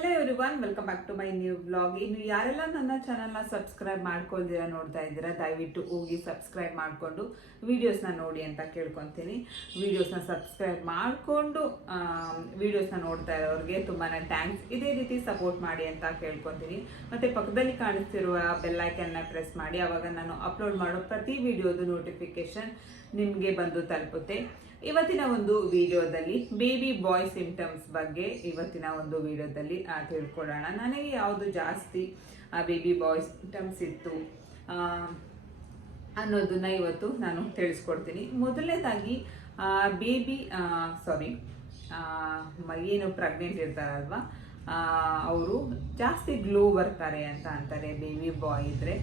Hello everyone welcome back to my new blog ಇನ್ನು ಯಾರೆಲ್ಲ ನನ್ನ ಚಾನಲ್ನ ಸಬ್ಸ್ಕ್ರೈಬ್ ಮಾಡ್ಕೊಳ್ದಿರ ನೋಡ್ತಾ ಇದ್ದೀರಾ, ದಯವಿಟ್ಟು ಹೋಗಿ ಸಬ್ಸ್ಕ್ರೈಬ್ ಮಾಡಿಕೊಂಡು ವೀಡಿಯೋಸ್ನ ನೋಡಿ ಅಂತ ಕೇಳ್ಕೊತೀನಿ. ವೀಡಿಯೋಸ್ನ ಸಬ್ಸ್ಕ್ರೈಬ್ ಮಾಡಿಕೊಂಡು ವೀಡಿಯೋಸ್ನ ನೋಡ್ತಾ ಇರೋರಿಗೆ ತುಂಬಾ ಥ್ಯಾಂಕ್ಸ್ ಇದೇ ರೀತಿ ಸಪೋರ್ಟ್ ಮಾಡಿ ಅಂತ ಕೇಳ್ಕೊತೀನಿ. ಮತ್ತು ಪಕ್ಕದಲ್ಲಿ ಕಾಣಿಸ್ತಿರುವ ಬೆಲ್ಲೈಕನ್ನ ಪ್ರೆಸ್ ಮಾಡಿ ಆವಾಗ ನಾನು ಅಪ್ಲೋಡ್ ಮಾಡೋ ಪ್ರತಿ ವಿಡಿಯೋದು ನೋಟಿಫಿಕೇಶನ್ ನಿಮಗೆ ಬಂದು ತಲುಪುತ್ತೆ. ಇವತ್ತಿನ ಒಂದು ವಿಡಿಯೋದಲ್ಲಿ ಬೇಬಿ ಬಾಯ್ ಸಿಂಪ್ಟಮ್ಸ್ ಬಗ್ಗೆ ಇವತ್ತಿನ ಒಂದು ವಿಡಿಯೋದಲ್ಲಿ ತಿಳ್ಕೊಳ್ಳೋಣ. ನನಗೆ ಯಾವುದು ಜಾಸ್ತಿ, ಆ ಬೇಬಿ ಬಾಯ್ ಸಿಂಪ್ಟಮ್ಸ್ ಇತ್ತು ಅನ್ನೋದನ್ನ ಇವತ್ತು ನಾನು ತಿಳಿಸ್ಕೊಡ್ತೀನಿ. ಮೊದಲನೇದಾಗಿ ಬೇಬಿ ಸಾರಿ ಏನು ಪ್ರೆಗ್ನೆಂಟ್ ಇರ್ತಾರಲ್ವಾ ಅವರು ಜಾಸ್ತಿ ಗ್ಲೋ ಬರ್ತಾರೆ ಅಂತ ಅಂತಾರೆ ಬೇಬಿ ಬಾಯ್ ಇದ್ರೆ.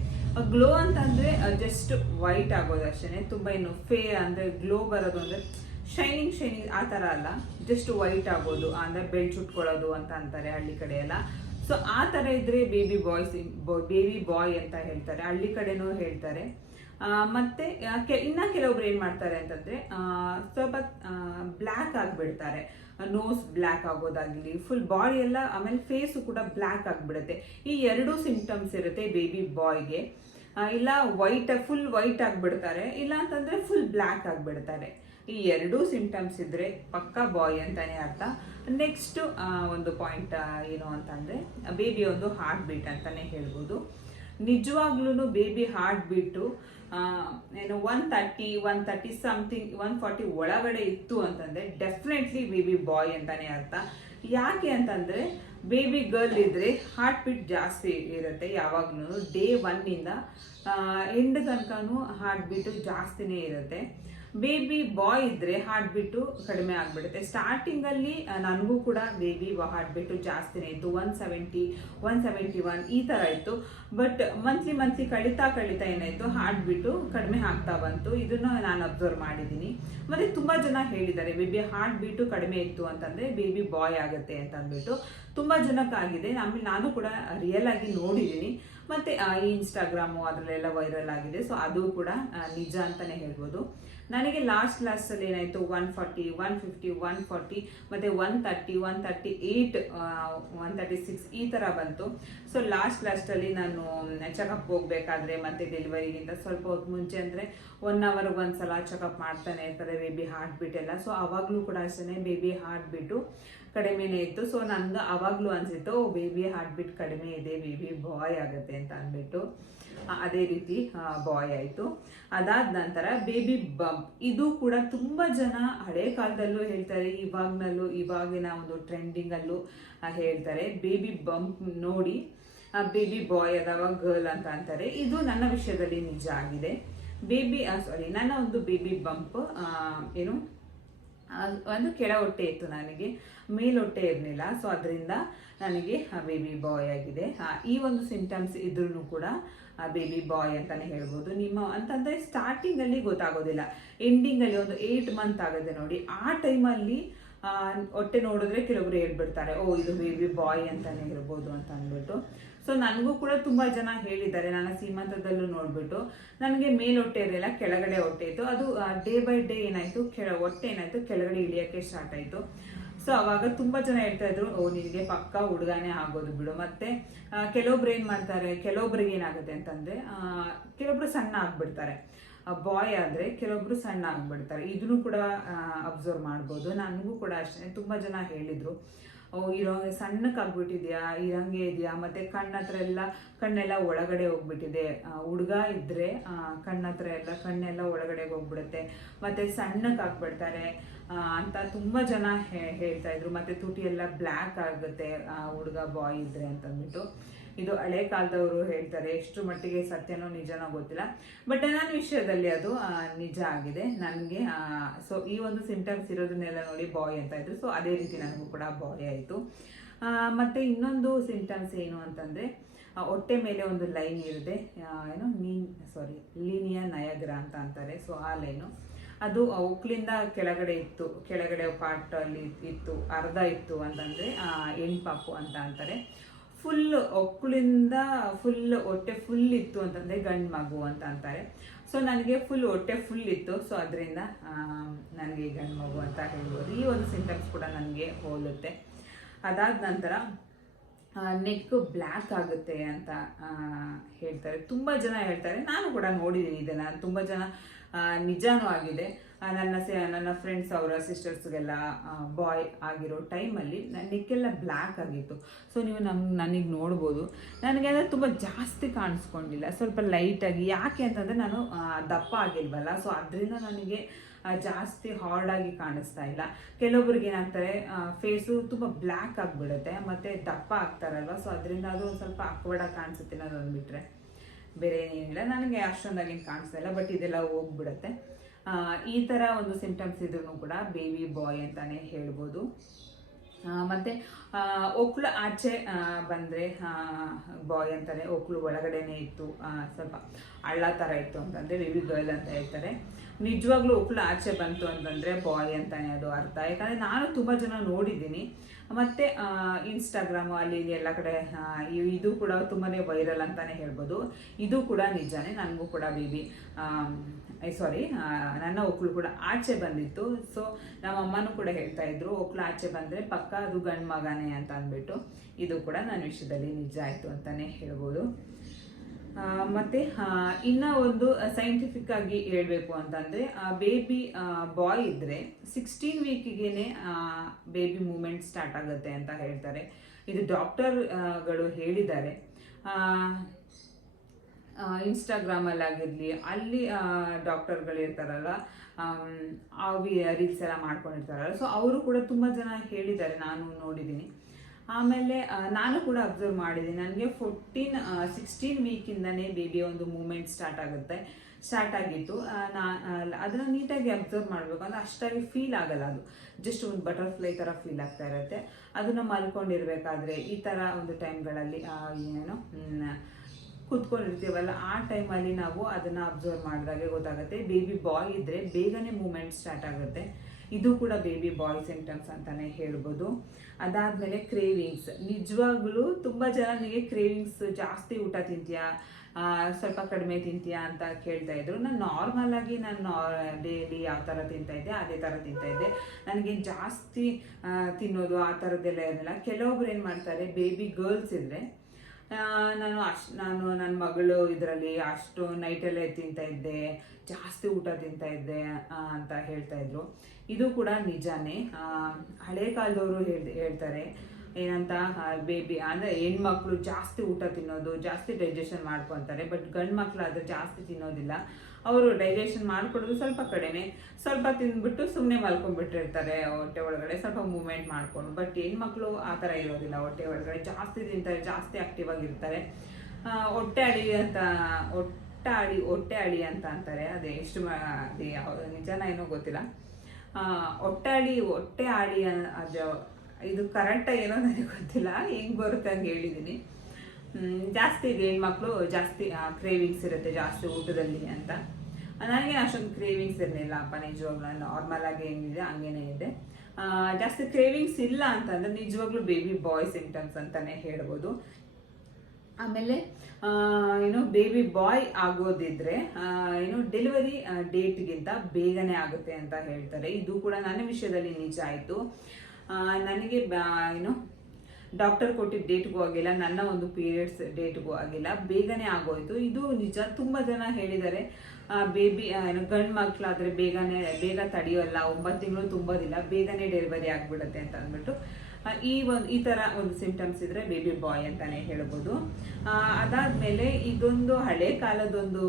ಗ್ಲೋ ಅಂತಂದ್ರೆ ಜಸ್ಟ್ ವೈಟ್ ಆಗೋದು ಅಷ್ಟೇ ತುಂಬ ಏನು ಫೇ ಅಂದ್ರೆ ಗ್ಲೋ ಬರೋದು ಅಂದ್ರೆ ಶೈನಿಂಗ್ ಶೈನಿಂಗ್ ಆ ಥರ ಅಲ್ಲ. ಜಸ್ಟ್ ವೈಟ್ ಆಗೋದು ಅಂದರೆ ಬೆಲ್ಟ್ ಚುಟ್ಕೊಳ್ಳೋದು ಅಂತ ಅಂತಾರೆ ಹಳ್ಳಿ ಕಡೆ ಎಲ್ಲ. ಸೊ ಆ ಥರ ಇದ್ದರೆ ಬೇಬಿ ಬಾಯ್ಸ್ ಬೇಬಿ ಬಾಯ್ ಅಂತ ಹೇಳ್ತಾರೆ. ಹಳ್ಳಿ ಕಡೆನೂ ಹೇಳ್ತಾರೆ. ಮತ್ತು ಇನ್ನ ಕೆಲವೊಬ್ರು ಏನು ಮಾಡ್ತಾರೆ ಅಂತಂದ್ರೆ ಸ್ವಲ್ಪ ಬ್ಲ್ಯಾಕ್ ಆಗಿಬಿಡ್ತಾರೆ. ನೋಸ್ ಬ್ಲ್ಯಾಕ್ ಆಗೋದಾಗಲಿ ಫುಲ್ ಬಾಡಿ ಎಲ್ಲ, ಆಮೇಲೆ ಫೇಸು ಕೂಡ ಬ್ಲ್ಯಾಕ್ ಆಗಿಬಿಡುತ್ತೆ. ಈ ಎರಡೂ ಸಿಂಪ್ಟಮ್ಸ್ ಇರುತ್ತೆ ಬೇಬಿ ಬಾಯ್ಗೆ ಇಲ್ಲ ವೈಟ್ ಫುಲ್ ವೈಟ್ ಆಗಿಬಿಡ್ತಾರೆ. ಇಲ್ಲ ಅಂತಂದ್ರೆ ಫುಲ್ ಬ್ಲ್ಯಾಕ್ ಆಗಿಬಿಡ್ತಾರೆ. ಈ ಎರಡೂ ಸಿಂಪ್ಟಮ್ಸ್ ಇದ್ರೆ ಪಕ್ಕಾ ಬಾಯ್ ಅಂತಾನೆ ಅರ್ಥ. ನೆಕ್ಸ್ಟ್ ಒಂದು ಪಾಯಿಂಟ್ ಏನು ಅಂತಂದರೆ ಬೇಬಿ ಒಂದು ಹಾರ್ಟ್ ಬೀಟ್ ಅಂತಾನೆ ಹೇಳ್ಬೋದು. ನಿಜವಾಗ್ಲೂ ಬೇಬಿ ಹಾರ್ಟ್ ಬೀಟು ಏನು one thirty one thirty something one forty ಒಳಗಡೆ ಇತ್ತು ಅಂತಂದ್ರೆ ಡೆಫಿನೆಟ್ಲಿ ಬೇಬಿ ಬಾಯ್ ಅಂತಾನೆ ಅರ್ಥ. ಯಾಕೆ ಅಂತಂದ್ರೆ ಬೇಬಿ ಗರ್ಲ್ ಇದ್ರೆ ಹಾರ್ಟ್ ಬೀಟ್ ಜಾಸ್ತಿ ಇರುತ್ತೆ ಯಾವಾಗ್ಲೂ ಡೇ ಒನ್ನಿಂದ ಎಂಡ್ ತನಕನೂ ಹಾರ್ಟ್ ಬೀಟು ಜಾಸ್ತಿನೇ ಇರುತ್ತೆ. ಬೇಬಿ ಬಾಯ್ ಇದ್ರೆ ಹಾರ್ಟ್ ಬಿಟ್ಟು ಕಡಿಮೆ ಆಗ್ಬಿಡುತ್ತೆ. ಸ್ಟಾರ್ಟಿಂಗ್ ಅಲ್ಲಿ ನನಗೂ ಕೂಡ ಬೇಬಿ ಹಾರ್ಟ್ ಬಿಟ್ಟು ಜಾಸ್ತಿನೇ ಇತ್ತು. One seventy one seventy one ಈ ತರ ಇತ್ತು. ಬಟ್ ಮಂತ್ಲಿ ಮಂತ್ಲಿ ಕಳಿತಾ ಕಳಿತಾ ಏನಾಯ್ತು ಹಾರ್ಟ್ ಬಿಟ್ಟು ಕಡಿಮೆ ಆಗ್ತಾ ಬಂತು. ಇದನ್ನ ನಾನು ಅಬ್ಸರ್ವ್ ಮಾಡಿದ್ದೀನಿ. ಮತ್ತೆ ತುಂಬಾ ಜನ ಹೇಳಿದ್ದಾರೆ, ಬೇಬಿ ಹಾರ್ಟ್ ಬೀಟು ಕಡಿಮೆ ಇತ್ತು ಅಂತಂದ್ರೆ ಬೇಬಿ ಬಾಯ್ ಆಗುತ್ತೆ ಅಂತ ಅಂದ್ಬಿಟ್ಟು ತುಂಬಾ ಜನಕ್ಕಾಗಿದೆ ಆಮೇಲೆ ನಾನು ಕೂಡ ರಿಯಲ್ ಆಗಿ ನೋಡಿದ್ದೀನಿ. ಮತ್ತೆ ಈ ಇನ್ಸ್ಟಾಗ್ರಾಮು ಅದರಲ್ಲೆಲ್ಲ ವೈರಲ್ ಆಗಿದೆ. ಸೊ ಅದು ಕೂಡ ನಿಜ ಅಂತಾನೆ ಹೇಳ್ಬೋದು. ನನಗೆ ಲಾಸ್ಟ್ ಕ್ಲಾಸಲ್ಲಿ ಏನಾಯಿತು? One forty one fifty one forty ಮತ್ತು one thirty one thirty eight one thirty six ಈ ಥರ ಬಂತು. ಸೊ ಲಾಸ್ಟ್ ಲಾಸ್ಟಲ್ಲಿ ನಾನು ಚೆಕಪ್ ಹೋಗಬೇಕಾದ್ರೆ ಮತ್ತು ಡೆಲಿವರಿಗಿಂತ ಸ್ವಲ್ಪ ಹೊತ್ತು ಮುಂಚೆ ಅಂದರೆ ಒನ್ ಅವರ್ ಒಂದ್ಸಲ ಚೆಕಪ್ ಮಾಡ್ತಾನೆ ಇರ್ತಾರೆ ಬೇಬಿ ಹಾರ್ಟ್ ಬೀಟ್ ಎಲ್ಲ. ಸೊ ಅವಾಗಲೂ ಕೂಡ ಅಷ್ಟೇ ಬೇಬಿ ಹಾರ್ಟ್ ಬೀಟು ಕಡಿಮೆನೇ ಇತ್ತು. ಸೊ ನನಗೆ ಅವಾಗಲೂ ಅನಿಸಿತ್ತು ಬೇಬಿ ಹಾರ್ಟ್ ಬಿಟ್ ಕಡಿಮೆ ಇದೆ ಬೇಬಿ ಬಾಯ್ ಆಗುತ್ತೆ ಅಂತ ಅಂದ್ಬಿಟ್ಟು. ಅದೇ ರೀತಿ ಬಾಯ್ ಆಯಿತು. ಅದಾದ ನಂತರ ಬೇಬಿ ಬಂಪ್ ಇದು ಕೂಡ ತುಂಬ ಜನ ಹಳೆ ಕಾಲದಲ್ಲೂ ಹೇಳ್ತಾರೆ, ಇವಾಗ್ನಲ್ಲೂ, ಇವಾಗಿನ ಒಂದು ಟ್ರೆಂಡಿಂಗಲ್ಲೂ ಹೇಳ್ತಾರೆ. ಬೇಬಿ ಬಂಪ್ ನೋಡಿ ಬೇಬಿ ಬಾಯ್ ಅಥವಾ ಗರ್ಲ್ ಅಂತ ಅಂತಾರೆ. ಇದು ನನ್ನ ವಿಷಯದಲ್ಲಿ ನಿಜ ಆಗಿದೆ. ಬೇಬಿ ಸಾರಿ ನನ್ನ ಒಂದು ಬೇಬಿ ಬಂಪ್ ಏನು ಒಂದು ಕೆಳ ಹೊಟ್ಟೆ ಇತ್ತು ನನಗೆ. ಮೇಲೊಟ್ಟೆ ಇರಲಿಲ್ಲ ಸೊ ಅದರಿಂದ ನನಗೆ ಬೇಬಿ ಬಾಯ್ ಆಗಿದೆ. ಈ ಒಂದು ಸಿಂಟಮ್ಸ್ ಇದ್ರೂ ಕೂಡ ಬೇಬಿ ಬಾಯ್ ಅಂತಾನೆ ಹೇಳ್ಬೋದು. ನಿಮ್ಮ ಅಂತಂದ್ರೆ ಸ್ಟಾರ್ಟಿಂಗ್ ಅಲ್ಲಿ ಗೊತ್ತಾಗೋದಿಲ್ಲ. ಎಂಡಿಂಗ್ ಅಲ್ಲಿ ಒಂದು ಏಟ್ ಮಂತ್ ಆಗುತ್ತೆ ನೋಡಿ. ಆ ಟೈಮಲ್ಲಿ ಹೊಟ್ಟೆ ನೋಡಿದ್ರೆ ಕೆಲವರು ಹೇಳ್ಬಿಡ್ತಾರೆ, ಓ, ಇದು ಬೇಬಿ ಬಾಯ್ ಅಂತಾನೆ ಹೇಳ್ಬೋದು ಅಂತ ಅಂದ್ಬಿಟ್ಟು. ಸೊ ನನಗೂ ಕೂಡ ತುಂಬಾ ಜನ ಹೇಳಿದ್ದಾರೆ. ನನ್ನ ಸೀಮಂತದಲ್ಲೂ ನೋಡ್ಬಿಟ್ಟು. ನನಗೆ ಮೇಲ್ ಹೊಟ್ಟೆ ಇರಲಿಲ್ಲ ಕೆಳಗಡೆ ಹೊಟ್ಟೆ ಇತ್ತು. ಅದು ಡೇ ಬೈ ಡೇ ಏನಾಯಿತು? ಕೆಳ, ಹೊಟ್ಟೆ ಏನಾಯಿತು? ಕೆಳಗಡೆ ಇಳಿಯಕ್ಕೆ ಸ್ಟಾರ್ಟ್ ಆಯ್ತು. ಸೊ ಅವಾಗ ತುಂಬಾ ಜನ ಹೇಳ್ತಾ ಇದ್ರು, ಓ, ನಿನಗೆ ಪಕ್ಕ ಹುಡುಗಾನೇ ಆಗೋದು ಬಿಡು. ಮತ್ತೆ ಕೆಲವೊಬ್ರು ಏನ್ ಮಾಡ್ತಾರೆ, ಕೆಲವೊಬ್ರಿಗೆ ಏನಾಗುತ್ತೆ ಅಂತಂದ್ರೆ ಕೆಲವೊಬ್ರು ಸಣ್ಣ ಆಗ್ಬಿಡ್ತಾರೆ. ಬಾಯ್ ಆದ್ರೆ ಕೆಲವೊಬ್ರು ಸಣ್ಣ ಆಗ್ಬಿಡ್ತಾರೆ. ಇದನ್ನು ಕೂಡ ಅಬ್ಸರ್ವ್ ಮಾಡ್ಬೋದು. ನನಗೂ ಕೂಡ ಅಷ್ಟೇ, ತುಂಬಾ ಜನ ಹೇಳಿದ್ರು. ಇರೋ ಸಣ್ಣಕ್ಕೆ ಆಗ್ಬಿಟ್ಟಿದ್ಯಾ? ಇರಂಗೆ ಇದೆಯಾ? ಮತ್ತೆ ಕಣ್ಣ ಹತ್ರ ಎಲ್ಲ ಕಣ್ಣೆಲ್ಲ ಒಳಗಡೆ ಹೋಗ್ಬಿಟ್ಟಿದೆ. ಹುಡುಗ ಇದ್ರೆ ಕಣ್ಣತ್ರ ಎಲ್ಲ ಕಣ್ಣೆಲ್ಲ ಒಳಗಡೆ ಹೋಗ್ಬಿಡುತ್ತೆ. ಮತ್ತೆ ಸಣ್ಣಕ್ಕೆ ಆಗ್ಬಿಡ್ತಾರೆ. ಆ, ಅಂತ ತುಂಬಾ ಜನ ಹೇಳ್ತಾ ಇದ್ರು. ಮತ್ತೆ ತುಟಿ ಎಲ್ಲ ಬ್ಲ್ಯಾಕ್ ಆಗುತ್ತೆ ಹುಡುಗ ಬಾಯ್ ಇದ್ರೆ ಅಂತಂದ್ಬಿಟ್ಟು. ಇದು ಹಳೆ ಕಾಲದವರು ಹೇಳ್ತಾರೆ ಎಷ್ಟು ಮಟ್ಟಿಗೆ ಸತ್ಯನೋ ನಿಜನೋ ಗೊತ್ತಿಲ್ಲ. ಬಟ್ ನನ್ನ ವಿಷಯದಲ್ಲಿ ಅದು ನಿಜ ಆಗಿದೆ. ನನಗೆ ಸೊ ಈ ಒಂದು ಸಿಂಟಮ್ಸ್ ಇರೋದನ್ನೆಲ್ಲ ನೋಡಿ ಬಾಯ್ ಅಂತ ಇದ್ರು. ಸೊ ಅದೇ ರೀತಿ ನನಗೂ ಕೂಡ ಬಾಯ್ ಆಯಿತು. ಮತ್ತು ಇನ್ನೊಂದು ಸಿಂಟಮ್ಸ್ ಏನು ಅಂತಂದರೆ ಹೊಟ್ಟೆ ಮೇಲೆ ಒಂದು ಲೈನ್ ಇರುತ್ತೆ. ಏನು? ಮೀನ್ ಸಾರಿ ಲೀನಿಯ ನಯಗ್ರ ಅಂತ ಅಂತಾರೆ. ಸೊ ಆ ಲೈನು ಅದು ಉಕ್ಲಿಂದ ಕೆಳಗಡೆ ಇತ್ತು. ಕೆಳಗಡೆ ಪಾರ್ಟ್ ಅಲ್ಲಿ ಇತ್ತು, ಅರ್ಧ ಇತ್ತು ಅಂತಂದರೆ ಎಣ್ಪಾಪು ಅಂತ ಅಂತಾರೆ. ಫುಲ್ ಒಕ್ಕಳಿಂದ ಫುಲ್ ಹೊಟ್ಟೆ ಫುಲ್ ಇತ್ತು ಅಂತಂದರೆ ಗಂಡು ಮಗು ಅಂತ ಅಂತಾರೆ. ಸೊ ನನಗೆ ಫುಲ್ ಹೊಟ್ಟೆ ಫುಲ್ ಇತ್ತು. ಸೊ ಅದರಿಂದ ನನಗೆ ಗಂಡು ಮಗು ಅಂತ ಹೇಳ್ಬೋದು. ಈ ಒಂದು ಸಿಂಟಮ್ಸ್ ಕೂಡ ನನಗೆ ಹೋಲುತ್ತೆ. ಅದಾದ ನಂತರ ನೆಕ್ ಬ್ಲ್ಯಾಕ್ ಆಗುತ್ತೆ ಅಂತ ಹೇಳ್ತಾರೆ. ತುಂಬ ಜನ ಹೇಳ್ತಾರೆ. ನಾನು ಕೂಡ ನೋಡಿದ್ದೀನಿ ಇದನ್ನು. ತುಂಬ ಜನ ನಿಜಾನು ಆಗಿದೆ. ನನ್ನ ನನ್ನ ಫ್ರೆಂಡ್ಸ್ ಅವರ ಸಿಸ್ಟರ್ಸ್ಗೆಲ್ಲ ಬಾಯ್ ಆಗಿರೋ ಟೈಮಲ್ಲಿ ನೆಕ್ಕೆಲ್ಲ ಬ್ಲ್ಯಾಕ್ ಆಗಿತ್ತು. ಸೊ ನೀವು ನಮ್, ನನಗೆ ನೋಡ್ಬೋದು. ನನಗೆ ಅಂದರೆ ತುಂಬ ಜಾಸ್ತಿ ಕಾಣಿಸ್ಕೊಂಡಿಲ್ಲ. ಸ್ವಲ್ಪ ಲೈಟಾಗಿ ಯಾಕೆ ಅಂತಂದರೆ ನಾನು ದಪ್ಪ ಆಗಿಲ್ವಲ್ಲ? ಸೊ ಅದರಿಂದ ನನಗೆ ಜಾಸ್ತಿ ಹಾರ್ಡ್ ಆಗಿ ಕಾಣಿಸ್ತಾ ಇಲ್ಲ. ಕೆಲವೊಬ್ರಿಗೆ ಏನಾಗ್ತಾರೆ ಫೇಸು ತುಂಬ ಬ್ಲ್ಯಾಕ್ ಆಗಿಬಿಡುತ್ತೆ, ಮತ್ತು ದಪ್ಪ ಆಗ್ತಾರಲ್ವ? ಸೊ ಅದರಿಂದ ಅದು ಒಂದು ಸ್ವಲ್ಪ ಅಕ್ವರ್ಡಾಗಿ ಕಾಣಿಸುತ್ತೆ ನಾನು ಅಂದ್ಬಿಟ್ರೆ ಬೇರೆ ಏನಿಲ್ಲ ನನಗೆ ಅಷ್ಟೊಂದಾಗಿ ಕಾಣಿಸ್ತಾ ಇಲ್ಲ ಬಟ್ ಇದೆಲ್ಲ ಹೋಗ್ಬಿಡುತ್ತೆ. ಈ ಥರ ಒಂದು ಸಿಂಪ್ಟಮ್ಸ್ ಇದ್ರೂ ಕೂಡ ಬೇಬಿ ಬಾಯ್ ಅಂತಾನೆ ಹೇಳ್ಬೋದು. ಮತ್ತೆ ಒಕ್ಳು ಆಚೆ ಬಂದರೆ ಬಾಯ್ ಅಂತಾನೆ ಒಕ್ಳು ಒಳಗಡೆನೆ ಇತ್ತು. ಸ್ವಲ್ಪ ಹಳ್ಳ ಥರ ಇತ್ತು ಅಂತಂದ್ರೆ ಬೇಬಿ ಗರ್ಲ್ ಅಂತ ಹೇಳ್ತಾರೆ. ನಿಜವಾಗ್ಲೂ ಒಕ್ಳು ಆಚೆ ಬಂತು ಅಂತಂದ್ರೆ ಬಾಯ್ ಅಂತಾನೆ ಅದು ಅರ್ಥ. ಯಾಕಂದರೆ ನಾನು ತುಂಬಾ ಜನ ನೋಡಿದ್ದೀನಿ. ಮತ್ತೆ ಇನ್ಸ್ಟಾಗ್ರಾಮು ಅಲ್ಲಿ ಇಲ್ಲಿ ಎಲ್ಲ ಕಡೆ ಇದು ಕೂಡ ತುಂಬಾನೇ ವೈರಲ್ ಅಂತಾನೆ ಹೇಳ್ಬೋದು. ಇದು ಕೂಡ ನಿಜಾನೇ, ನನಗೂ ಕೂಡ ಬೇಬಿ ಸಾರಿ ನನ್ನ ಒಕ್ಳು ಕೂಡ ಆಚೆ ಬಂದಿತ್ತು. ಸೊ ನಮ್ಮ ಅಮ್ಮನೂ ಕೂಡ ಹೇಳ್ತಾ ಇದ್ರು, ಒಕ್ಳು ಆಚೆ ಬಂದ್ರೆ ಪಕ್ಕ ಅದು ಗಂಡು ಮಗನೇ ಅಂತ ಅಂದ್ಬಿಟ್ಟು ಇದು ಕೂಡ ನನ್ನ ವಿಷಯದಲ್ಲಿ ನಿಜ ಆಯ್ತು ಅಂತಾನೆ ಹೇಳ್ಬೋದು. ಮತ್ತು ಇನ್ನ ಒಂದು ಸೈಂಟಿಫಿಕ್ ಆಗಿ ಹೇಳಬೇಕು ಅಂತಂದ್ರೆ ಬೇಬಿ ಬಾಯ್ ಇದ್ದರೆ ಸಿಕ್ಸ್ಟೀನ್ ವೀಕಿಗೆನೆ ಬೇಬಿ ಮೂಮೆಂಟ್ ಸ್ಟಾರ್ಟ್ ಆಗುತ್ತೆ ಅಂತ ಹೇಳ್ತಾರೆ. ಇದು ಡಾಕ್ಟರ್ಗಳು ಹೇಳಿದ್ದಾರೆ. ಇನ್ಸ್ಟಾಗ್ರಾಮಲ್ಲಿ ಆಗಿರಲಿ ಅಲ್ಲಿ ಡಾಕ್ಟರ್ಗಳು ಇರ್ತಾರಲ್ಲ ರೀಲ್ಸ್ ಎಲ್ಲ ಮಾಡ್ಕೊಂಡಿರ್ತಾರಲ್ಲ ಸೊ ಅವರು ಕೂಡ ತುಂಬ ಜನ ಹೇಳಿದ್ದಾರೆ, ನಾನು ನೋಡಿದ್ದೀನಿ. ಆಮೇಲೆ ನಾನು ಕೂಡ ಅಬ್ಸರ್ವ್ ಮಾಡಿದ್ದೀನಿ. ನನಗೆ ಫೋರ್ಟೀನ್ ಸಿಕ್ಸ್ಟೀನ್ ವೀಕಿಂದನೇ ಬೇಬಿಯ ಒಂದು ಮೂಮೆಂಟ್ ಸ್ಟಾರ್ಟ್ ಆಗುತ್ತೆ ಸ್ಟಾರ್ಟ್ ಆಗಿತ್ತು. ನಾ ಅದನ್ನು ನೀಟಾಗಿ ಅಬ್ಸರ್ವ್ ಮಾಡಬೇಕು. ಅಂದರೆ ಅಷ್ಟಾಗಿ ಫೀಲ್ ಆಗಲ್ಲ ಅದು. ಜಸ್ಟ್ ಒಂದು ಬಟರ್ಫ್ಲೈ ಥರ ಫೀಲ್ ಆಗ್ತಾ ಇರುತ್ತೆ. ಅದನ್ನು ಮಲ್ಕೊಂಡಿರಬೇಕಾದ್ರೆ ಈ ಥರ ಒಂದು ಟೈಮ್ಗಳಲ್ಲಿ ಏನು ಕೂತ್ಕೊಂಡಿರ್ತೀವಲ್ಲ, ಆ ಟೈಮಲ್ಲಿ ನಾವು ಅದನ್ನು ಅಬ್ಸರ್ವ್ ಮಾಡಿದಾಗೆ ಗೊತ್ತಾಗುತ್ತೆ. ಬೇಬಿ ಬಾಯ್ ಇದ್ದರೆ ಬೇಗನೆ ಮೂಮೆಂಟ್ ಸ್ಟಾರ್ಟ್ ಆಗುತ್ತೆ. ಇದು ಕೂಡ ಬೇಬಿ ಬಾಯ್ ಸಿಂಟಮ್ಸ್ ಅಂತಲೇ ಹೇಳ್ಬೋದು. ಅದಾದಮೇಲೆ ಕ್ರೇವಿಂಗ್ಸ್. ನಿಜವಾಗ್ಲೂ ತುಂಬ ಜನನಿಗೆ ಕ್ರೇವಿಂಗ್ಸ್ ಜಾಸ್ತಿ ಊಟ ತಿಂತೀಯಾ? ಸ್ವಲ್ಪ ಕಡಿಮೆ ತಿಂತೀಯಾ ಅಂತ ಕೇಳ್ತಾ ಇದ್ರು. ನಾನು ನಾರ್ಮಲ್ ಆಗಿ ನಾನು ಡೈಲಿ ಯಾವ ಥರ ತಿಂತಾ ಇದ್ದೆ, ಅದೇ ಥರ ತಿಂತಾ ಇದ್ದೆ. ನನಗೆ ಜಾಸ್ತಿ ತಿನ್ನೋದು ಆ ಥರದ್ದೆಲ್ಲ ಇರಲಿಲ್ಲ ಕೆಲವೊಬ್ರು ಏನು ಮಾಡ್ತಾರೆ, ಬೇಬಿ ಗರ್ಲ್ಸ್ ಇದ್ದರೆ ನಾನು ಅಷ್ಟು ನಾನು ನನ್ನ ಮಗಳು ಇದರಲ್ಲಿ ಅಷ್ಟು ನೈಟಲ್ಲೇ ತಿಂತಾ ಇದ್ದೆ, ಜಾಸ್ತಿ ಊಟ ತಿಂತಾ ಇದ್ದೆ ಅಂತ ಹೇಳ್ತಾ ಇದ್ರು. ಇದು ಕೂಡ ನಿಜಾನೇ. ಹಳೆ ಕಾಲದವರು ಹೇಳ್, ಹೇಳ್ತಾರೆ. ಏನಂತ ಬೇಬಿ ಅಂದರೆ ಹೆಣ್ಮಕ್ಳು ಜಾಸ್ತಿ ಊಟ ತಿನ್ನೋದು, ಜಾಸ್ತಿ ಡೈಜೆಷನ್ ಮಾಡ್ಕೊತಾರೆ ಬಟ್ ಗಂಡು ಮಕ್ಳು ಅದು ಜಾಸ್ತಿ ತಿನ್ನೋದಿಲ್ಲ. ಅವರು ಡೈಜೆಷನ್ ಮಾಡಿಕೊಡೋದು ಸ್ವಲ್ಪ ಕಡಿಮೆ. ಸ್ವಲ್ಪ ತಿಂದ್ಬಿಟ್ಟು ಸುಮ್ಮನೆ ಮಲ್ಕೊಂಡ್ಬಿಟ್ಟಿರ್ತಾರೆ ಹೊಟ್ಟೆ ಒಳಗಡೆ, ಸ್ವಲ್ಪ ಮೂವ್ಮೆಂಟ್ ಮಾಡ್ಕೊಂಡು. ಬಟ್ ಹೆಣ್ಮಕ್ಳು ಆ ಥರ ಇರೋದಿಲ್ಲ, ಹೊಟ್ಟೆ ಒಳಗಡೆ ಜಾಸ್ತಿ ತಿಂತಾರೆ, ಜಾಸ್ತಿ ಆಕ್ಟಿವ್ ಆಗಿರ್ತಾರೆ. ಹೊಟ್ಟೆ ಅಡಿ ಅಂತ, ಹೊಟ್ಟೆ ಅಡಿ ಹೊಟ್ಟೆ ಅಡಿ ಅಂತ ಅಂತಾರೆ. ಅದೇ ಎಷ್ಟು ಅದೇ ಯಾವ, ನಿಜನ ಏನೋ ಗೊತ್ತಿಲ್ಲ. ಹೊಟ್ಟೆ ಅಡಿ ಹೊಟ್ಟೆ ಆಡಿ ಅದು ಇದು ಕರೆಕ್ಟ ಏನೋ ನನಗೆ ಗೊತ್ತಿಲ್ಲ. ಹೆಂಗೆ ಬರುತ್ತೆ ಹಂಗೆ ಹೇಳಿದ್ದೀನಿ ಜಾಸ್ತಿ ಹೆಣ್ಮಕ್ಳು, ಜಾಸ್ತಿ ಕ್ರೇವಿಂಗ್ಸ್ ಇರುತ್ತೆ ಜಾಸ್ತಿ ಊಟದಲ್ಲಿ ಅಂತ. ನನಗೆ ಅಷ್ಟೊಂದು ಕ್ರೇವಿಂಗ್ಸ್ ಇರಲಿಲ್ಲ ಅಪ್ಪ, ನಿಜವಾಗ್ಲೂ ನಾರ್ಮಲ್ ಆಗಿ ಏನಿದೆ, ಹಂಗೇನೆ ಇದೆ. ಜಾಸ್ತಿ ಕ್ರೇವಿಂಗ್ಸ್ ಇಲ್ಲ ಅಂತಂದ್ರೆ ನಿಜವಾಗ್ಲೂ ಬೇಬಿ ಬಾಯ್ ಸಿಂಟಮ್ಸ್ ಅಂತಾನೆ ಹೇಳ್ಬೋದು. ಆಮೇಲೆ ಏನು ಬೇಬಿ ಬಾಯ್ ಆಗೋದಿದ್ರೆ ಏನು ಡೆಲಿವರಿ ಡೇಟ್ಗಿಂತ ಬೇಗನೆ ಆಗುತ್ತೆ ಅಂತ ಹೇಳ್ತಾರೆ. ಇದು ಕೂಡ ನನ್ನ ವಿಷಯದಲ್ಲಿ ನಿಜ ಆಯಿತು. ನನಗೆ ಏನು ಡಾಕ್ಟರ್ ಕೊಟ್ಟಿದ್ದ ಡೇಟ್ಗೂ ಆಗಿಲ್ಲ, ನನ್ನ ಒಂದು ಪೀರಿಯಡ್ಸ್ ಡೇಟ್ಗೂ ಆಗಿಲ್ಲ, ಬೇಗನೆ ಆಗೋಯ್ತು. ಇದು ನಿಜ, ತುಂಬ ಜನ ಹೇಳಿದ್ದಾರೆ ಬೇಬಿ ಏನು, ಗಂಡು ಮಕ್ಕಳಾದರೆ ಬೇಗನೆ, ಬೇಗ ತಡೆಯೋಲ್ಲ, ಒಂಬತ್ತು ತಿಂಗಳು ತುಂಬೋದಿಲ್ಲ, ಬೇಗನೆ ಡೆಲಿವರಿ ಆಗಿಬಿಡುತ್ತೆ ಅಂತ ಅಂದ್ಬಿಟ್ಟು ಈ ಒಂದು, ಈ ಥರ ಒಂದು ಸಿಂಪ್ಟಮ್ಸ್ ಇದ್ದರೆ ಬೇಬಿ ಬಾಯ್ ಅಂತಲೇ ಹೇಳ್ಬೋದು. ಅದಾದಮೇಲೆ ಇದೊಂದು ಹಳೆ ಕಾಲದೊಂದು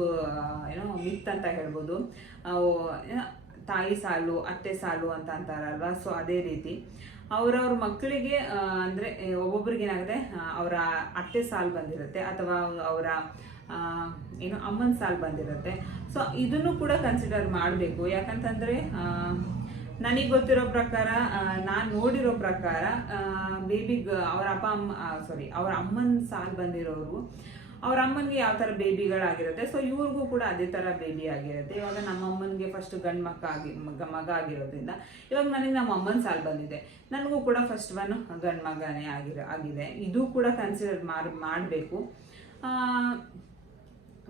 ಏನೋ, ಮಿತ್ ಅಂತ ಹೇಳ್ಬೋದು. ತಾಯಿ ಸಾಲು, ಅತ್ತೆ ಸಾಲು ಅಂತ ಅಂತಾರಲ್ವಾ? ಸೊ ಅದೇ ರೀತಿ. ಅವರವ್ರ ಮಕ್ಕಳಿಗೆ ಅಂದರೆ ಒಬ್ಬೊಬ್ರಿಗೆ ಏನಾಗುತ್ತೆ? ಅವರ ಅತ್ತೆ ಸಾಲು ಬಂದಿರುತ್ತೆ ಅಥವಾ ಅವರ ಏನು, ಅಮ್ಮನ ಸಾಲು ಬಂದಿರುತ್ತೆ. ಸೊ ಇದನ್ನು ಕೂಡ ಕನ್ಸಿಡರ್ ಮಾಡಬೇಕು. ಯಾಕಂತಂದರೆ ನನಗೆ ಗೊತ್ತಿರೋ ಪ್ರಕಾರ ನಾನು ನೋಡಿರೋ ಪ್ರಕಾರ ಬೇಬಿ ಅವರ ಅಪ್ಪ, ಅಮ್ಮ ಸಾರಿ ಅವರ ಅಮ್ಮನ ಸಾಲು ಬಂದಿರೋರು ಅವ್ರ ಅಮ್ಮನಿಗೆ ಯಾವ ಥರ ಬೇಬಿಗಳಾಗಿರುತ್ತೆ. ಸೊ ಇವ್ರಿಗೂ ಕೂಡ ಅದೇ ಥರ ಬೇಬಿ ಆಗಿರುತ್ತೆ. ಇವಾಗ ನಮ್ಮ ಅಮ್ಮನಿಗೆ ಫಸ್ಟ್ ಗಂಡು ಮಕ್ಕ ಆಗಿ, ಮಗ ಆಗಿರೋದ್ರಿಂದ ಇವಾಗ ನನಗೆ ನಮ್ಮ ಅಮ್ಮನ ಸಾಲ್ ಬಂದಿದೆ. ನನಗೂ ಕೂಡ ಫಸ್ಟ್ ಒನ್ ಗಂಡು ಮಗನೇ ಆಗಿರೋ, ಆಗಿದೆ. ಇದು ಕೂಡ ಕನ್ಸಿಡರ್ ಮಾಡಿ, ಮಾಡಬೇಕು.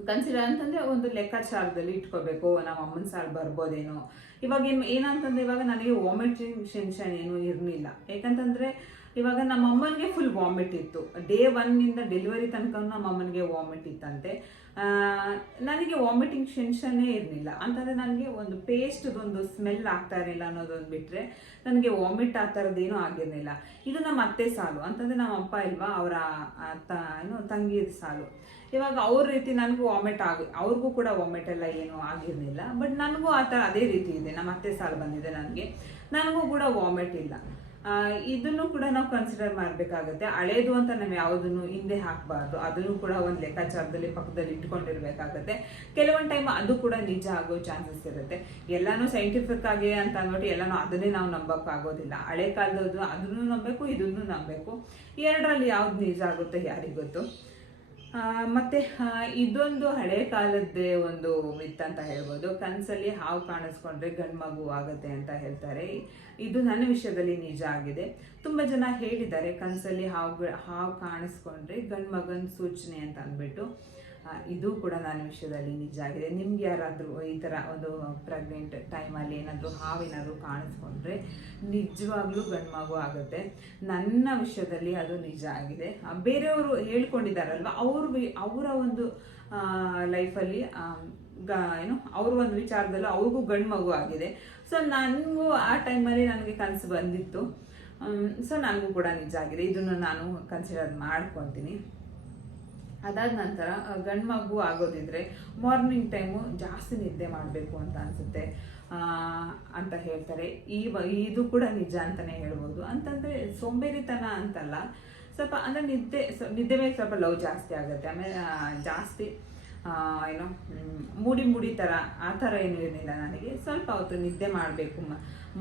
ಕನ್ಸಿಡರ್ ಅಂತಂದ್ರೆ ಒಂದು ಲೆಕ್ಕಾಚಾರದಲ್ಲಿ ಇಟ್ಕೋಬೇಕು. ನಮ್ಮ ಅಮ್ಮನ ಸಾಲು ಬರ್ಬೋದೇನೋ. ಇವಾಗ ಏನು, ಏನಂತಂದರೆ ಇವಾಗ ನನಗೆ ವಾಮಿಟಿಂಗ್ ಸೆನ್ಷನ್ ಏನು ಇರಲಿಲ್ಲ. ಯಾಕಂತಂದ್ರೆ ಇವಾಗ ನಮ್ಮ ಅಮ್ಮನಿಗೆ ಫುಲ್ ವಾಮಿಟ್ ಇತ್ತು ಡೇ ಒನ್ನಿಂದ ಡೆಲಿವರಿ ತನಕ ನಮ್ಮ ಅಮ್ಮನಿಗೆ ವಾಮಿಟ್ ಇತ್ತಂತೆ ನನಗೆ ವಾಮಿಟಿಂಗ್ ಸೆನ್ಷನ್ನೇ ಇರಲಿಲ್ಲ. ಅಂತಂದರೆ ನನಗೆ ಒಂದು ಪೇಸ್ಟ್ದೊಂದು ಸ್ಮೆಲ್ ಆಗ್ತಾ ಇರಲಿಲ್ಲ ಅನ್ನೋದೊಂದು ಬಿಟ್ಟರೆ ನನಗೆ ವಾಮಿಟ್ ಆ ಥರದ್ದೇನು ಆಗಿರಲಿಲ್ಲ. ಇದು ನಮ್ಮ ಅತ್ತೆ ಸಾಲು. ಅಂತಂದರೆ ನಮ್ಮ ಅಪ್ಪ ಇಲ್ವಾ, ಅವರ ತ, ಏನು ತಂಗಿಯ ಸಾಲು. ಇವಾಗ ಅವ್ರ ರೀತಿ ನನಗೂ ವಾಮಿಟ್ ಆಗ, ಅವ್ರಿಗೂ ಕೂಡ ವಾಮಿಟ್ ಎಲ್ಲ ಏನು ಆಗಿರಲಿಲ್ಲ. ಬಟ್ ನನಗೂ ಆ ಥರ ಅದೇ ರೀತಿ ಇದೆ. ನಮ್ಮ ಅತ್ತೆ ಸಾಲು ಬಂದಿದೆ ನನಗೆ. ನನಗೂ ಕೂಡ ವಾಮಿಟ್ ಇಲ್ಲ. ಇದನ್ನು ಕೂಡ ನಾವು ಕನ್ಸಿಡರ್ ಮಾಡಬೇಕಾಗುತ್ತೆ. ಹಳೇದು ಅಂತ ನಾವು ಯಾವುದನ್ನು ಹಿಂದೆ ಹಾಕಬಾರ್ದು. ಅದನ್ನು ಕೂಡ ಒಂದು ಲೆಕ್ಕಾಚಾರದಲ್ಲಿ ಪಕ್ಕದಲ್ಲಿ ಇಟ್ಕೊಂಡಿರ್ಬೇಕಾಗತ್ತೆ. ಕೆಲವೊಂದು ಟೈಮ್ ಅದು ಕೂಡ ನಿಜ ಆಗೋ ಚಾನ್ಸಸ್ ಇರುತ್ತೆ. ಎಲ್ಲಾನು ಸೈಂಟಿಫಿಕ್ ಆಗಿ ಅಂತ ಅಂದ್ಬಿಟ್ಟು ಎಲ್ಲಾನು ಅದನ್ನೇ ನಾವು ನಂಬಕ್ಕಾಗೋದಿಲ್ಲ. ಹಳೆ ಕಾಲದ್ದು ಅದನ್ನು ನಂಬಬೇಕು ಇದನ್ನು ನಂಬಬೇಕು. ಎರಡರಲ್ಲಿ ಯಾವ್ದು ನಿಜ ಆಗುತ್ತೆ ಯಾರಿಗ್ ಗೊತ್ತು? ಆ, ಮತ್ತೆ ಇದೊಂದು ಹಳೆ ಕಾಲದ್ದೇ ಒಂದು ಮಿತ್ ಅಂತ ಹೇಳ್ಬೋದು. ಕನಸಲ್ಲಿ ಹಾವು ಕಾಣಿಸ್ಕೊಂಡ್ರೆ ಗಂಡು ಮಗು ಆಗುತ್ತೆ ಅಂತ ಹೇಳ್ತಾರೆ. ಇದು ನನ್ನ ವಿಷಯದಲ್ಲಿ ನಿಜ ಆಗಿದೆ. ತುಂಬ ಜನ ಹೇಳಿದ್ದಾರೆ ಕನಸಲ್ಲಿ ಹಾವು ಹಾವು ಕಾಣಿಸ್ಕೊಂಡ್ರೆ ಗಂಡು ಮಗನ ಸೂಚನೆ ಅಂತ ಅಂದ್ಬಿಟ್ಟು. ಇದು ಕೂಡ ನನ್ನ ವಿಷಯದಲ್ಲಿ ನಿಜ ಆಗಿದೆ. ನಿಮ್ಗೆ ಯಾರಾದರೂ ಈ ಥರ ಒಂದು ಪ್ರೆಗ್ನೆಂಟ್ ಟೈಮಲ್ಲಿ ಏನಾದರೂ ಹಾವೇನಾದರೂ ಕಾಣಿಸ್ಕೊಂಡ್ರೆ ನಿಜವಾಗ್ಲೂ ಗಂಡು ಮಗು ಆಗುತ್ತೆ. ನನ್ನ ವಿಷಯದಲ್ಲಿ ಅದು ನಿಜ ಆಗಿದೆ. ಬೇರೆಯವರು ಹೇಳ್ಕೊಂಡಿದ್ದಾರಲ್ವ? ಅವ್ರ ಅವರ ಒಂದು ಲೈಫಲ್ಲಿ ಗ, ಏನು, ಅವ್ರ ಒಂದು ವಿಚಾರದಲ್ಲೂ ಅವ್ರಿಗೂ ಗಂಡು ಮಗು ಆಗಿದೆ. ಸೊ ನನಗೂ ಆ ಟೈಮಲ್ಲಿ ನನಗೆ ಕನಸು ಬಂದಿತ್ತು. ಸೊ ನನಗೂ ಕೂಡ ನಿಜ ಆಗಿದೆ. ಇದನ್ನು ನಾನು ಕನ್ಸಿಡರ್ ಮಾಡ್ಕೊತೀನಿ. ಅದಾದ ನಂತರ ಗಂಡು ಮಗು ಆಗೋದಿದ್ರೆ ಮಾರ್ನಿಂಗ್ ಟೈಮು ಜಾಸ್ತಿ ನಿದ್ದೆ ಮಾಡಬೇಕು ಅಂತ ಅನಿಸುತ್ತೆ. ಅಂತ ಹೇಳ್ತಾರೆ. ಈ ಇದು ಕೂಡ ನಿಜ ಅಂತಲೇ ಹೇಳ್ಬೋದು. ಅಂತಂದರೆ ಸೋಂಬೇರಿತನ ಅಂತಲ್ಲ, ಸ್ವಲ್ಪ ಅಂದರೆ ನಿದ್ದೆ ನಿದ್ದೆ ಮೇಲೆ ಸ್ವಲ್ಪ ಲವ್ ಜಾಸ್ತಿ ಆಗುತ್ತೆ. ಆಮೇಲೆ ಜಾಸ್ತಿ ಏನೋ ಮೂಡಿ ಮೂಡಿ ಥರ ಆ ಥರ ಏನೂ ಇರಲಿಲ್ಲ ನನಗೆ. ಸ್ವಲ್ಪ ಹೊತ್ತು ನಿದ್ದೆ ಮಾಡಬೇಕು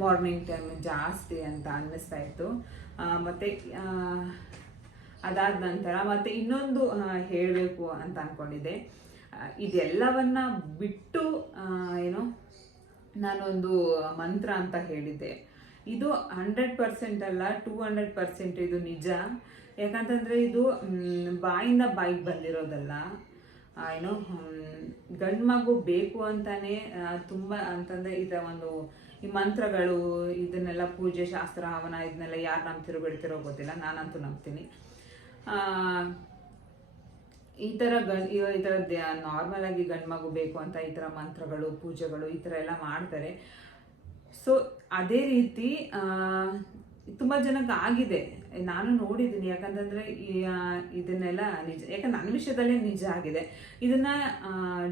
ಮಾರ್ನಿಂಗ್ ಟೈಮ್ ಜಾಸ್ತಿ ಅಂತ ಅನ್ನಿಸ್ತಾ ಇತ್ತು. ಮತ್ತು ಅದಾದ ನಂತರ ಮತ್ತೆ ಇನ್ನೊಂದು ಹೇಳಬೇಕು ಅಂತ ಅಂದ್ಕೊಂಡಿದ್ದೆ ಇದೆಲ್ಲವನ್ನ ಬಿಟ್ಟು ಏನು, ನಾನೊಂದು ಮಂತ್ರ ಅಂತ ಹೇಳಿದ್ದೆ. ಇದು ಹಂಡ್ರೆಡ್ ಪರ್ಸೆಂಟ್ ಅಲ್ಲ, ಟೂ ಹಂಡ್ರೆಡ್ ಪರ್ಸೆಂಟ್ ಇದು ನಿಜ. ಯಾಕಂತಂದರೆ ಇದು ಬಾಯಿಂದ ಬಾಯಿಗೆ ಬಂದಿರೋದಲ್ಲ. ಏನು ಗಂಡು ಮಗು ಬೇಕು ಅಂತಾನೆ ತುಂಬ ಅಂತಂದರೆ ಇದರ ಒಂದು, ಈ ಮಂತ್ರಗಳು, ಇದನ್ನೆಲ್ಲ ಪೂಜೆ, ಶಾಸ್ತ್ರ, ಹವನ, ಇದನ್ನೆಲ್ಲ ಯಾರು ನಂಬ್ತಿರೋ ಬಿಡ್ತಿರೋ ಗೊತ್ತಿಲ್ಲ, ನಾನಂತೂ ನಂಬ್ತೀನಿ. ಈ ಥರ ಇವ- ಈ ಥರ ನಾರ್ಮಲ್ ಆಗಿ ಗಂಡು ಮಗು ಬೇಕು ಅಂತ ಈ ಥರ ಮಂತ್ರಗಳು, ಪೂಜೆಗಳು ಈ ಥರ ಎಲ್ಲ ಮಾಡ್ತಾರೆ. ಸೊ ಅದೇ ರೀತಿ ತುಂಬ ಜನಕ್ಕೆ ಆಗಿದೆ. ನಾನು ನೋಡಿದ್ದೀನಿ, ಯಾಕಂತಂದರೆ ಇದನ್ನೆಲ್ಲ ನಿಜ, ಯಾಕಂದ್ರೆ ನನ್ನ ವಿಷಯದಲ್ಲೇ ನಿಜ ಆಗಿದೆ. ಇದನ್ನು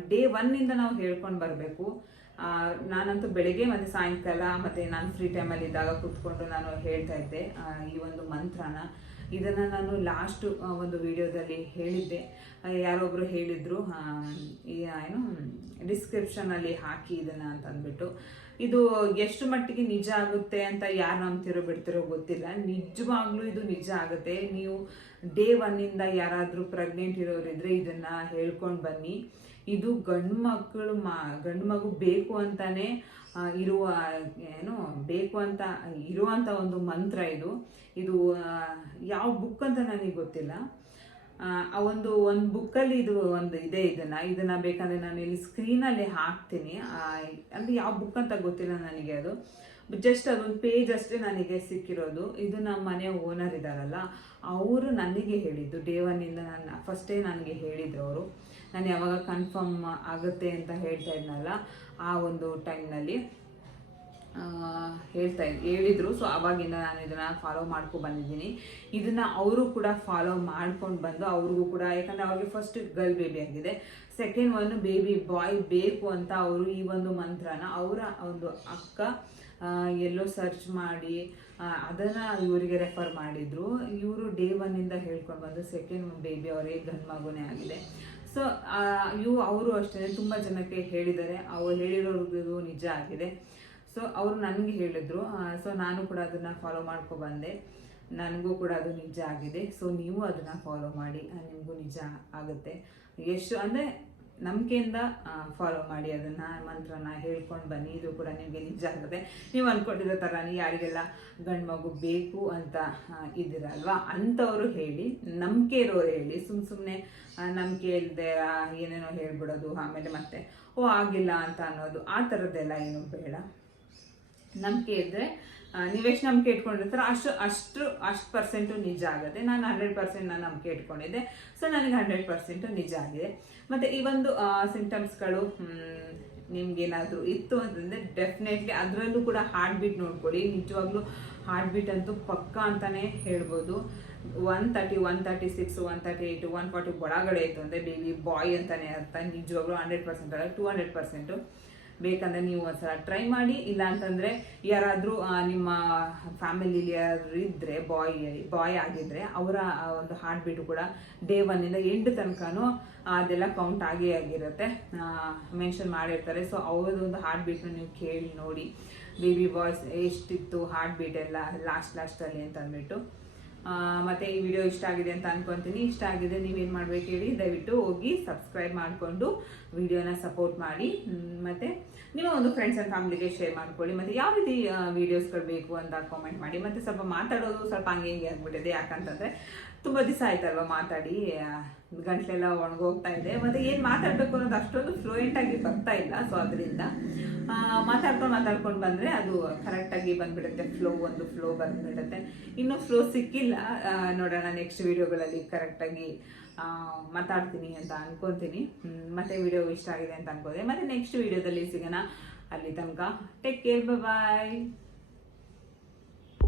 ಡೇ ಒನ್ನಿಂದ ನಾವು ಹೇಳ್ಕೊಂಡು ಬರಬೇಕು. ನಾನಂತೂ ಬೆಳಗ್ಗೆ ಮತ್ತು ಸಾಯಂಕಾಲ ಮತ್ತು ನಾನು ಫ್ರೀ ಟೈಮಲ್ಲಿ ಇದ್ದಾಗ ಕೂತ್ಕೊಂಡು ನಾನು ಹೇಳ್ತಾ ಇದ್ದೆ ಈ ಒಂದು ಮಂತ್ರನ. ಇದನ್ನು ನಾನು ಲಾಸ್ಟು ಒಂದು ವಿಡಿಯೋದಲ್ಲಿ ಹೇಳಿದ್ದೆ. ಯಾರೊಬ್ಬರು ಹೇಳಿದರು ಏನು ಡಿಸ್ಕ್ರಿಪ್ಷನಲ್ಲಿ ಹಾಕಿ ಇದನ್ನು ಅಂತ ಅಂದ್ಬಿಟ್ಟು ಇದು ಎಷ್ಟು ಮಟ್ಟಿಗೆ ನಿಜ ಆಗುತ್ತೆ ಅಂತ ಯಾರು ನಂಬ್ತಿರೋ ಬಿಡ್ತಿರೋ ಗೊತ್ತಿಲ್ಲ. ನಿಜವಾಗ್ಲೂ ಇದು ನಿಜ ಆಗುತ್ತೆ. ನೀವು ಡೇ ಒನ್ನಿಂದ ಯಾರಾದರೂ ಪ್ರೆಗ್ನೆಂಟ್ ಇರೋರಿದ್ರೆ ಇದನ್ನು ಹೇಳ್ಕೊಂಡು ಬನ್ನಿ. ಇದು ಗಂಡು ಮಕ್ಕಳು ಮಾ ಗಂಡು ಮಗು ಬೇಕು ಅಂತಾನೆ ಇರುವ ಏನು ಬೇಕು ಅಂತ ಇರುವಂಥ ಒಂದು ಮಂತ್ರ ಇದು. ಇದು ಯಾವ ಬುಕ್ ಅಂತ ನನಗೆ ಗೊತ್ತಿಲ್ಲ. ಆ, ಒಂದು ಒಂದು ಬುಕ್ಕಲ್ಲಿ ಇದು ಒಂದು ಇದೆ ಇದನ್ನ. ಇದನ್ನು ಬೇಕಾದರೆ ನಾನು ಇಲ್ಲಿ ಸ್ಕ್ರೀನಲ್ಲಿ ಹಾಕ್ತೀನಿ. ಅಂದರೆ ಯಾವ ಬುಕ್ ಅಂತ ಗೊತ್ತಿಲ್ಲ ನನಗೆ ಅದು. ಜಸ್ಟ್ ಅದೊಂದು ಪೇಜ್ ಅಷ್ಟೇ ನನಗೆ ಸಿಕ್ಕಿರೋದು. ಇದು ನಮ್ಮ ಮನೆ ಓನರ್ ಇದ್ದಾರಲ್ಲ ಅವರು ನನಗೆ ಹೇಳಿದ್ದು. ಡೇ ಒನ್ನಿಂದ ನನ್ನ ಫಸ್ಟೇ ನನಗೆ ಹೇಳಿದ್ರು ಅವರು. ನಾನು ಯಾವಾಗ ಕನ್ಫರ್ಮ್ ಆಗುತ್ತೆ ಅಂತ ಹೇಳ್ತಾ ಇದ್ನಲ್ಲ, ಆ ಒಂದು ಟೈಮ್ನಲ್ಲಿ ಹೇಳ್ತಾ ಹೇಳಿದರು. ಸೊ ಅವಾಗಿಂದ ನಾನು ಇದನ್ನು ಫಾಲೋ ಮಾಡ್ಕೊ ಬಂದಿದ್ದೀನಿ. ಇದನ್ನು ಅವರು ಕೂಡ ಫಾಲೋ ಮಾಡ್ಕೊಂಡು ಬಂದು ಅವ್ರಿಗೂ ಕೂಡ, ಯಾಕಂದರೆ ಅವಾಗ ಫಸ್ಟ್ ಗರ್ಲ್ ಬೇಬಿ ಆಗಿದೆ. ಸೆಕೆಂಡ್ ಒಂದು ಬೇಬಿ ಬಾಯ್ ಬೇಕು ಅಂತ ಅವರು ಈ ಒಂದು ಮಂತ್ರನ ಅವರ ಒಂದು ಅಕ್ಕ ಎಲ್ಲೋ ಸರ್ಚ್ ಮಾಡಿ ಅದನ್ನು ಇವರಿಗೆ ರೆಫರ್ ಮಾಡಿದರು. ಇವರು ಡೇ ಒನ್ನಿಂದ ಹೇಳ್ಕೊಂಡು ಬಂದು ಸೆಕೆಂಡ್ ಬೇಬಿ ಅವರೇ ಗಂಡು ಮಗುನೇ ಆಗಿದೆ. ಸೊ ಇವು ಅವರು ಅಷ್ಟೇ, ತುಂಬ ಜನಕ್ಕೆ ಹೇಳಿದ್ದಾರೆ. ಅವ್ರು ಹೇಳಿರೋದು ನಿಜ ಆಗಿದೆ. ಸೊ, ಅವರು ನನಗೆ ಹೇಳಿದ್ರು. ಸೊ, ನಾನು ಕೂಡ ಅದನ್ನು ಫಾಲೋ ಮಾಡ್ಕೊ ಬಂದೆ. ನನಗೂ ಕೂಡ ಅದು ನಿಜ ಆಗಿದೆ. ಸೊ, ನೀವು ಅದನ್ನು ಫಾಲೋ ಮಾಡಿ ನಿಮಗೂ ನಿಜ ಆಗುತ್ತೆ. ಎಷ್ಟು ಅಂದರೆ ನಂಬಿಕೆಯಿಂದ ಫಾಲೋ ಮಾಡಿ ಅದನ್ನು ಮಂತ್ರನ ಹೇಳ್ಕೊಂಡು ಬನ್ನಿ. ಇದು ಕೂಡ ನಿಮಗೆ ನಿಜ ಆಗುತ್ತೆ. ನೀವು ಅಂದ್ಕೊಂಡಿರೋ ಥರ ಯಾರಿಗೆಲ್ಲ ಗಂಡು ಮಗು ಬೇಕು ಅಂತ ಇದ್ದೀರಲ್ವಾ? ಅಂಥವರು ಹೇಳಿ, ನಂಬಿಕೆ ಇರೋರು ಹೇಳಿ ಸುಮ್ಮ ಸುಮ್ಮನೆ ನಂಬಿಕೆ ಇಲ್ಲದೆ ಏನೇನೋ ಹೇಳ್ಬಿಡೋದು, ಆಮೇಲೆ ಮತ್ತೆ, ಓ, ಆಗಿಲ್ಲ ಅಂತ ಅನ್ನೋದು, ಆ ಥರದ್ದೆಲ್ಲ ಏನು ಬೇಡ. ನಂಬಿಕೆ ಇದ್ದರೆ ನೀವೆಷ್ಟು ನಂಬಿಕೆ ಇಟ್ಕೊಂಡಿರ್ತಾರೋ ಅಷ್ಟು ಅಷ್ಟು ಅಷ್ಟು ಪರ್ಸೆಂಟು ನಿಜ ಆಗುತ್ತೆ. ನಾನು ಹಂಡ್ರೆಡ್ ಪರ್ಸೆಂಟ್ ನಾನು ನಂಬಿಕೆ ಇಟ್ಕೊಂಡಿದ್ದೆ. ಸೊ ನನಗೆ ಹಂಡ್ರೆಡ್ ಪರ್ಸೆಂಟು ನಿಜ ಆಗಿದೆ. ಮತ್ತು ಈ ಒಂದು ಸಿಂಟಮ್ಸ್ಗಳು ನಿಮ್ಗೇನಾದರೂ ಇತ್ತು ಅಂತಂದರೆ ಡೆಫಿನೆಟ್ಲಿ ಅದರಲ್ಲೂ ಕೂಡ ಹಾರ್ಟ್ ಬೀಟ್ ನೋಡ್ಕೊಳ್ಳಿ. ನಿಜವಾಗ್ಲೂ ಹಾರ್ಟ್ ಬೀಟ್ ಅಂತೂ ಪಕ್ಕ ಅಂತಲೇ ಹೇಳ್ಬೋದು. One thirty one thirty six one thirty eight one forty ಒಳಗಡೆ ಇತ್ತು ಅಂದರೆ ಬೇಬಿ ಬಾಯ್ ಅಂತಲೇ ಅರ್ಥ. ನಿಜವಾಗ್ಲೂ ಹಂಡ್ರೆಡ್ ಪರ್ಸೆಂಟ್ ಅಲ್ಲ ಟೂ ಹಂಡ್ರೆಡ್ ಪರ್ಸೆಂಟು ಬೇಕಂದ್ರೆ ನೀವು ಒಂದ್ಸಲ ಟ್ರೈ ಮಾಡಿ ಇಲ್ಲ ಅಂತಂದ್ರೆ ಯಾರಾದರೂ ನಿಮ್ಮ ಫ್ಯಾಮಿಲಿಲಿ ಯಾರು ಇದ್ದರೆ ಬಾಯ್ ಬಾಯ್ ಆಗಿದ್ರೆ, ಅವರ ಒಂದು ಹಾರ್ಟ್ ಬೀಟು ಕೂಡ ಡೇ ಒನ್ನಿಂದ ಎಂಟು ತನಕನೂ ಅದೆಲ್ಲ ಕೌಂಟ್ ಆಗೇ ಆಗಿರುತ್ತೆ. ಮೆನ್ಷನ್ ಮಾಡಿರ್ತಾರೆ. ಸೊ ಅವ್ರದ್ದೊಂದು ಹಾರ್ಟ್ ಬೀಟ್ನ ನೀವು ಕೇಳಿ ನೋಡಿ. ಬೇಬಿ ಬಾಯ್ಸ್ ಎಷ್ಟಿತ್ತು ಹಾರ್ಟ್ ಬೀಟ್ ಎಲ್ಲ ಲಾಸ್ಟ್ ಲಾಸ್ಟಲ್ಲಿ ಅಂತ ಅಂದ್ಬಿಟ್ಟು ಮತ್ತೆ ಈ ವಿಡಿಯೋ ಇಷ್ಟ ಆಗಿದೆ ಅಂತ ಅನ್ಕೊಂತೀನಿ. ಇಷ್ಟ ಆಗಿದೆ, ನೀವೇನು ಮಾಡ್ಬೇಕು ಹೇಳಿ ದಯವಿಟ್ಟು ಹೋಗಿ ಸಬ್ಸ್ಕ್ರೈಬ್ ಮಾಡಿಕೊಂಡು ವಿಡಿಯೋನ ಸಪೋರ್ಟ್ ಮಾಡಿ. ಮತ್ತು ಮತ್ತೆ ನಿಮ್ಮ ಒಂದು ಫ್ರೆಂಡ್ಸ್ ಆ್ಯಂಡ್ ಫ್ಯಾಮಿಲಿಗೆ ಶೇರ್ ಮಾಡ್ಕೊಳ್ಳಿ. ಮತ್ತೆ ಯಾವ ರೀತಿ ವಿಡಿಯೋಸ್ಗಳು ಬೇಕು ಅಂತ ಕಾಮೆಂಟ್ ಮಾಡಿ. ಮತ್ತೆ ಸ್ವಲ್ಪ ಮಾತಾಡೋದು ಸ್ವಲ್ಪ ಹಂಗೆ ಹಿಂಗೆ ಆಗ್ಬಿಟ್ಟಿದೆ. ಯಾಕಂತಂದರೆ ತುಂಬ ದಿವಸ ಆಯ್ತಲ್ವ ಮಾತಾಡಿ. ಗಂಟಲೆಲ್ಲ ಒಣಗೋಗ್ತಾ ಇದೆ. ಮತ್ತೆ ಏನು ಮಾತಾಡಬೇಕು ಅನ್ನೋದು ಅಷ್ಟೊಂದು ಫ್ಲೂಯೆಂಟ್ ಆಗಿ ಬರ್ತಾ ಇಲ್ಲ. ಸೊ ಅದರಿಂದ ಮಾತಾಡ್ಕೊಂಡು ಮಾತಾಡ್ಕೊಂಡು ಬಂದರೆ ಅದು ಕರೆಕ್ಟಾಗಿ ಬಂದ್ಬಿಡುತ್ತೆ. ಫ್ಲೋ ಒಂದು ಫ್ಲೋ ಬಂದ್ಬಿಡುತ್ತೆ. ಇನ್ನೂ ಫ್ಲೋ ಸಿಕ್ಕಿಲ್ಲ. ನೋಡೋಣ ನೆಕ್ಸ್ಟ್ ವಿಡಿಯೋಗಳಲ್ಲಿ ಕರೆಕ್ಟಾಗಿ ಮಾತಾಡ್ತೀನಿ ಅಂತ ಅನ್ಕೊತೀನಿ. ಮತ್ತೆ ವಿಡಿಯೋ ಇಷ್ಟ ಆಗಿದೆ ಅಂತ ಅನ್ಕೋದೆ ಮತ್ತೆ ನೆಕ್ಸ್ಟ್ ವಿಡಿಯೋದಲ್ಲಿ ಸಿಗೋಣ. ಅಲ್ಲಿ ತನಕ ಟೇಕ್ ಕೇರ್ ಬಾಯ್